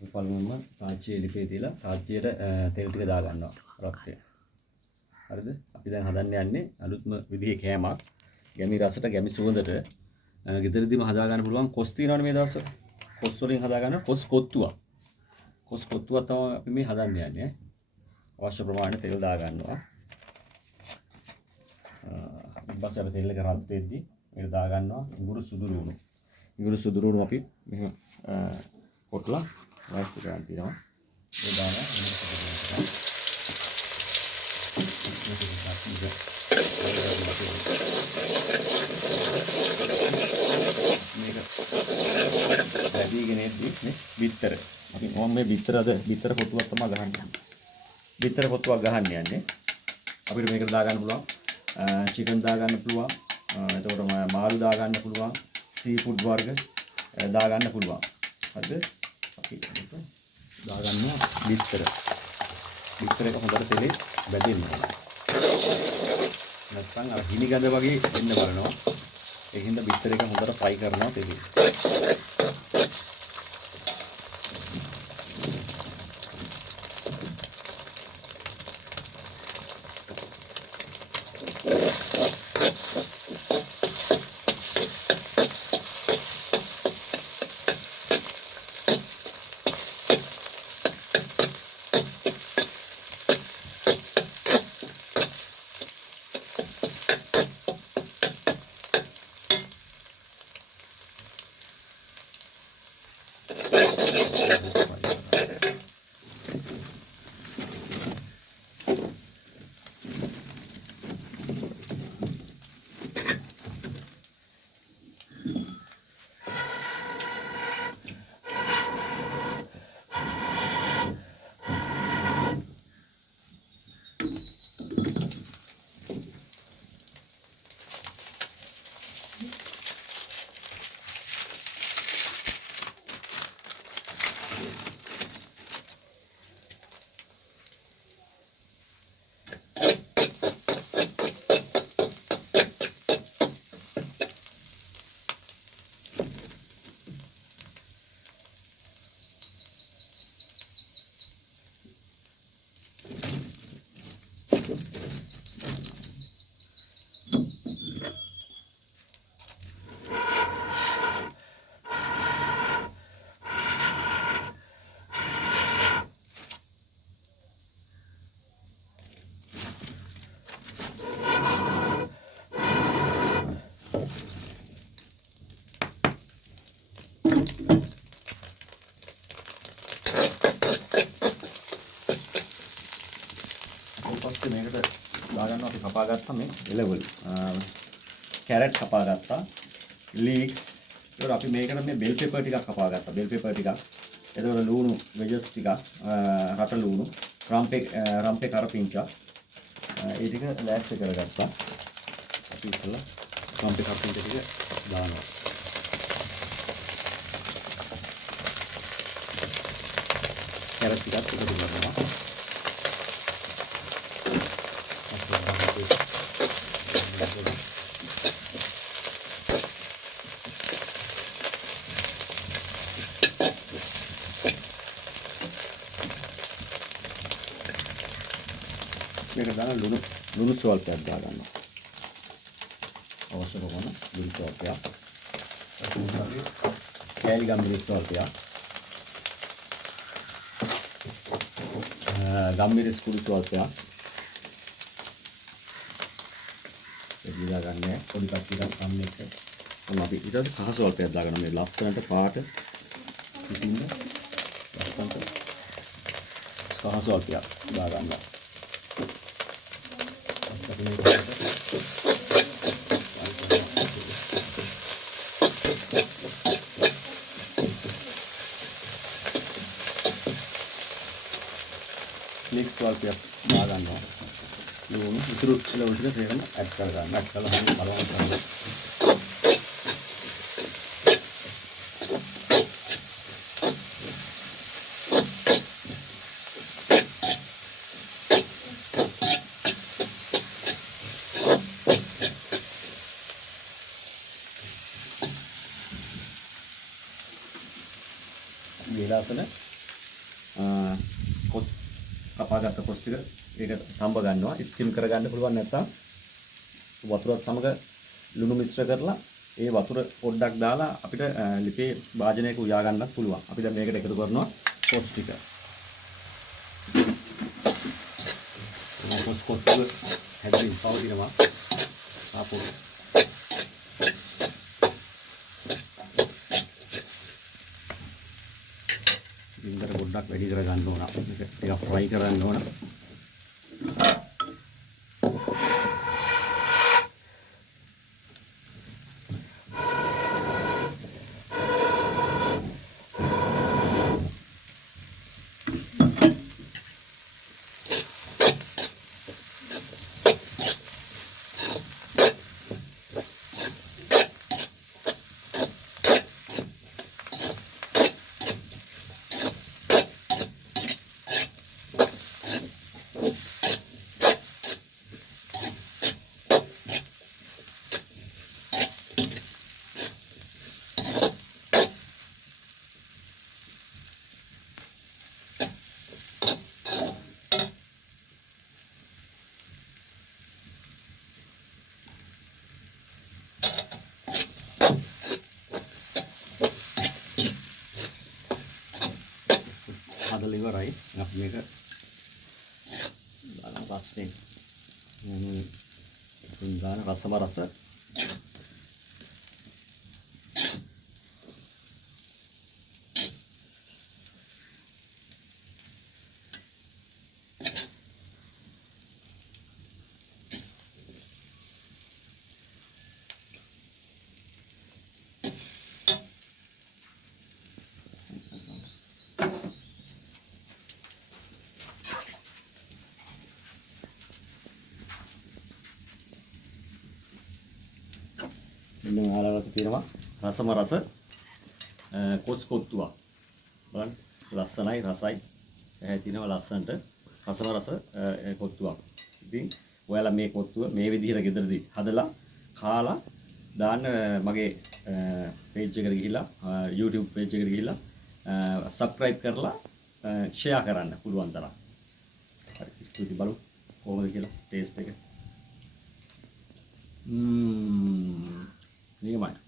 පළමුවම තාච්චියේ ලිපේ තියලා තාච්චියට තෙල් ටික දා ගන්නවා රත් වෙන. හරිද? අපි දැන් හදන්න යන්නේ අලුත්ම විදිහේ කෑමක්. ගැමි රසට ගැමි සුවඳට ගෙදරදීම හදා ගන්න පුළුවන් කොස් තියනවනේ මේ දවස්වල. කොස් වලින් හදා ගන්න කොස් කොත්තුවක්. කොස් කොත්තුවක් තමයි අපි මේ හදන්න යන්නේ. අවශ්‍ය ප්‍රමාණය තෙල් දා ගන්නවා. ඊට පස්සේ අපි තෙල් එක රත් වෙද්දි මේක දා ගන්නවා ඉඟුරු සුදු ලුණු. ඉඟුරු සුදු ලුණු අපි මෙහෙම කොටලා වයිස් කරන් තියනවා. ඒ දානවා ඉඟුරු සුදු ලුණු. මේක වැඩිගෙන එද්දි මේ බිත්තර. අපි මොම් මේ බිත්තර පොතුවක් තමයි ගහන්නේ. බිත්තර පොතුවක් ගහන්න යන්නේ. අපිට මේකට දා ගන්න පුළුවන් චිකන් දා ගන්න පුළුවන්. එතකොට මාළු දා ගන්න පුළුවන්. සී ෆුඩ් වර්ග දා ගන්න පුළුවන්. හරිද? අපි දා ගන්නවා බිත්තර. බිත්තර එක හොඳට තෙලේ බැදෙන්න ඕනේ. නැත්නම් අර හිනි ගඳ වගේ එන්න බලනවා. ඒකින්ද බිත්තර එක හොඳට ෆ්‍රයි කරනවා තෙලේ. මේකට දාගන්නවා අපි කපා ගත්තා මේ එළවලු. කැරට් කපා ගත්තා. ලීක්ස්. ඒතකොට අපි මේකට මේ බෙල් පෙපර් ටිකක් කපා ගත්තා. බෙල් පෙපර් ටිකක්. එතකොට ලුණු වෙජස් ටිකක්. රට ලුණු. රම්පේ කරපිංචා. ඒ ටික ලෑස්ති කරගත්තා. අපි ඉතලා රම්පේ කරපිංචා ටික දානවා. කැරට් ටිකක් එකතු කරනවා. මේක දාන ලුණු ස්වල්පයක් දා ගන්නවා. අවශ්‍ය කරන ලුණු ස්වල්පයක්. කෑලි ගම්මිරි ස්වල්පයක්. ගම්මිරිස් කුඩු ස්වල්පයක්. ඒක දා ගන්න පොඩි කට්ටියක් සම්ම එක. මොන අපි ඊට පස්සේ කහ ස්වල්පයක් දා ගන්න මේ ලස්සනට පාට ඉතින්ද ලස්සනට කහ ස්වල්පයක් දා ගන්නවා. මික්ස් ස්වල්පයක් දා ගන්නවා. ලුණු ඉතුරු එළවලු ටික ඒකම ඇඩ් කර ගන්න. ඇඩ් කළා හරිය බලවත් කරනවා. මේ ලස්සන කපාගත්ත කොස් ටික ඒක තඹ ගන්නවා. ස්ටිම් කරගන්න පුළුවන් නැත්නම් වතුරත් සමග ලුණු මිශ්‍ර කරලා ඒ වතුර පොඩ්ඩක් දාලා අපිට ලිපේ භාජනයක උයා ගන්නත් පුළුවන්. අපි දැන් මේකට එකතු කරනවා කොස් ටික. කොස් කොට්ටුව හැදෙමින් පවතිනවා. ආපහු ගින්දර පොඩ්ඩක් වැඩි කර ගන්න ඕන. මේක ටිකක් ෆ්‍රයි කරන්න ඕන. හදලා ඉවරයි. අපි මේක දාන රසයෙන් දාන රසම රස මෙන්න ආලවලට තියෙනවා රසම රස කොස් කොත්තුවක්. බලන්න ලස්සනයි රසයි. එහෙයි තියෙනවා ලස්සනට රසම රස කොත්තුවක්. ඉතින් ඔයාලා මේ කොත්තුව මේ විදිහට ගෙදරදී හදලා කාලා දාන්න මගේ page එකට ගිහිල්ලා YouTube page එකට ගිහිල්ලා subscribe කරලා share කරන්න පුළුවන් තරම්. හරි ස්තුතියි බලමු කොහොමද කියලා taste එක. නියමයි.